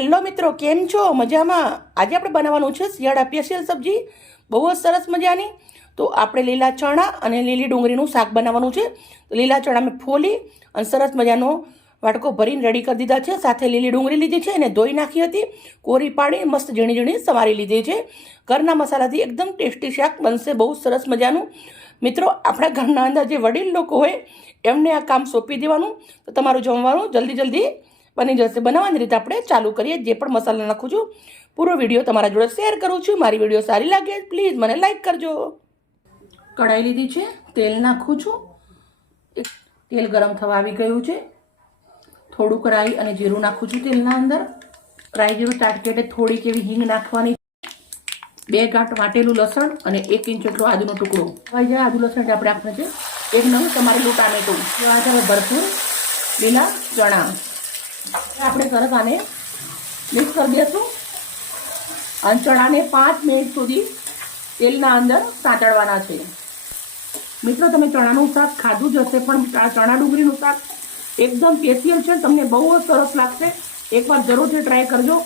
Hello મિત્રો, કેમ છો? મજામાં? આજે આપણે બનાવવાનું છે શિયાળા સ્પેશિયલ સબ્જી. બહુ જ સરસ મજાની. તો આપણે લીલા ચણા અને લીલી ડુંગળીનું શાક બનાવવાનું છે. તો લીલા ચણા મેં ફોલી અને સરસ મજાનો વાટકો ભરીને રેડી કરી દીધા છે. સાથે લીલી ડુંગળી લીધી છે અને ધોઈ નાખી હતી. કોરી પાડી મસ્ત ઝીણી ઝીણી સમારી લીધી છે. ઘરના મસાલાથી એકદમ ટેસ્ટી શાક બનશે. બહુ સરસ મજાનું. મિત્રો, આપણા ઘરના અંદર જે વડીલ લોકો હોય, એમને આ કામ સોંપી દેવાનું. તો તમારું જમવાનું જલ્દી જલ્દી બની જશે બનાવવાની રીતે આપણે ચાલુ કરીએ. જે પણ મસાલા નાખું છું, પૂરો વીડિયો તમારા જોડે શેર કરું છું. મારી વીડિયો સારી લાગે, પ્લીઝ મને લાઈક કરજો. કઢાઈ લીધી છે, તેલ નાખું છું. તેલ ગરમ થવા આવી ગયું છે. થોડુંક રાઈ અને જીરું નાખું છું તેલના અંદર. રાઈ જીરું તાટકેટે થોડીક એવી હિંગ નાખવાની. બે ગાંઠ વાટેલું લસણ અને એક ઇંચ જેટલો આદુનો ટુકડો. હવે આદુ લસણ આપણે આપણે છે એક નંગ તમારેલું ટામેટું એવા ભરપૂર લીલા ચણા. આપણે સરસ આને મિક્સ કરી દઈશું અને ચણાને પાંચ મિનિટ સુધી તેલના અંદર સાંતળવાના છે. મિત્રો, તમે ચણાનું શાક ખાધું જ હશે, પણ ચણા ડુંગળીનું શાક એકદમ સ્પેશિયલ છે તમને બહુ જ સરસ લાગશે. એકવાર જરૂરથી ટ્રાય કરજો.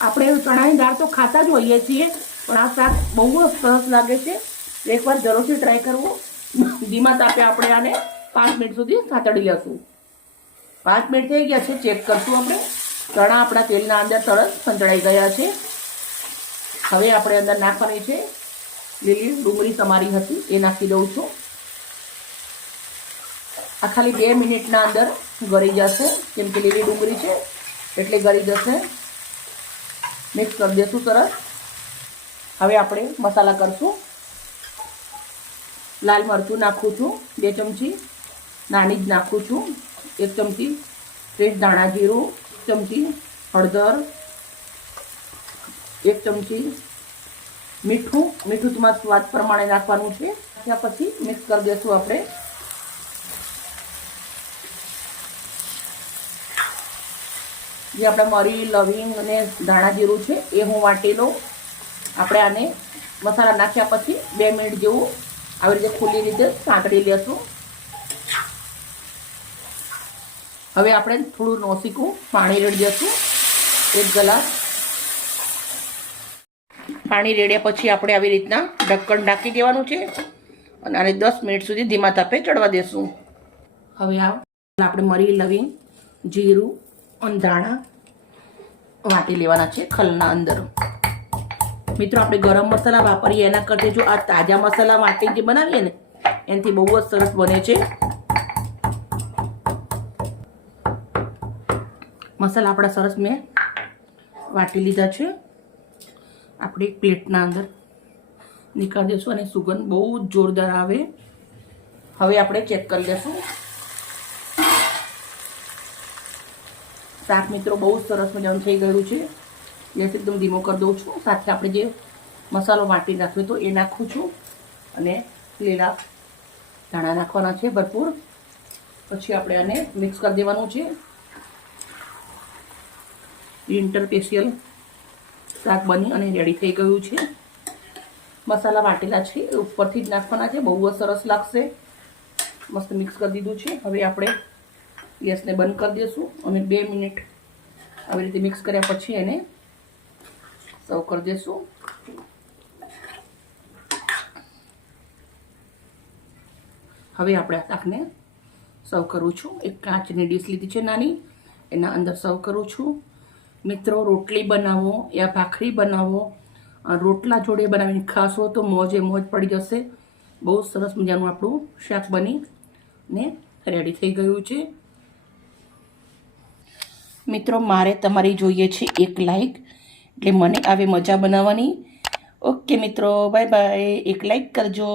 આપણે ચણાની દાળ તો ખાતા જ હોઈએ છીએ, પણ આ શાક બહુ જ સરસ લાગે છે. એકવાર જરૂરથી ટ્રાય કરવો. ધીમા તાપે આપણે આને પાંચ મિનિટ સુધી સાંતળી લેશું. પાંચ મિનિટ થઈ ગયા છે, ચેક કરશું આપણે. ચણા આપણા તેલના અંદર તરત સંતળાઈ ગયા છે. હવે આપણે અંદર નાખવાની છે લીલી ડુંગળી તમારી હતી, એ નાખી દઉં છું. આ ખાલી બે મિનિટના અંદર ગળી જશે, કેમ કે લીલી ડુંગળી છે, એટલે ગળી જશે. મિક્સ કરી દઈશું તરત. હવે આપણે મસાલા કરશું. લાલ મરચું નાખું છું, બે ચમચી. નાની જ નાખું છું. એક ચમચી ફ્રેશ દાણા જીરું, એક ચમચી હળદર, એક ચમચી મીઠું. મીઠું તમારા સ્વાદ પ્રમાણે નાખવાનું છે. ત્યાર પછી મિક્સ કરી દઈશું આપણે. જે આપણે મરી, લવિંગ અને ધાણા જીરું છે, એ હું વાટી લઉં. આપણે આને મસાલા નાખ્યા પછી બે મિનિટ જેવું આવી રીતે ખુલ્લી રીતે સાંકળી લેશું. હવે આપણે થોડું નોસીકું પાણી રેડી જશું. એક ગ્લાસ. પાણી રેડ્યા પછી આપણે આવી રીતના ઢક્કણ ઢાંકી દેવાનું છે. અને આને દસ મિનિટ સુધી ધીમા તાપે ચડવા દેશું. હવે આ આપણે મરી લવિંગ, જીરું, અને ધાણા વાટી લેવાના છે ખલના અંદર. મિત્રો, આપણે ગરમ મસાલા વાપરીએ એના કરતાં જો આ તાજા મસાલા વાટીને જે બનાવીએ ને, એનાથી બહુ જ સરસ બને છે. મસાલા આપણા સરસ મેં વાટી લીધા છે. આપણે એક પ્લેટના અંદર નીકાળી દઈશું અને સુગંધ બહુ જોરદાર આવે. હવે આપણે ચેક કરી લઈશું શાક મિત્રો બહુ જ સરસ મજાનું થઈ ગયું છે. ગેસ એકદમ ધીમો કરી દઉં છું. સાથે આપણે જે મસાલો વાટી નાખ્યો તો એ નાખું છું અને લીલા ધાણા નાખવાના છે ભરપૂર. પછી આપણે આને મિક્સ કરી દેવાનું છે. વિન્ટર સ્પેશિયલ શાક બની અને રેડી થઈ ગયું છે. મસાલા વાટેલા છે, એ ઉપરથી જ નાખવાના છે. બહુ જ સરસ લાગશે. મસ્ત મિક્સ કરી દીધું છે. હવે આપણે ગેસને બંધ કરી દઈશું. અને બે મિનિટ આવી રીતે મિક્સ કર્યા પછી એને સર્વ કરી દઈશું. હવે આપણે આ શાકને સર્વ કરું છું. એક કાચની ડીશ લીધી છે નાની. એના અંદર સર્વ કરું છું. મિત્રો, રોટલી બનાવો યા ભાખરી બનાવો રોટલા જોડે બનાવીને ખાશો તો મોજે મોજ પડી જશે. બહુ સરસ મજાનું આપણું શાક બની ને રેડી થઈ ગયું છે. મિત્રો, મારે તમારી જોઈએ છે એક લાઈક એટલે મને આવે મજા બનાવવાની. ઓકે મિત્રો બાય બાય એક લાઈક કરજો.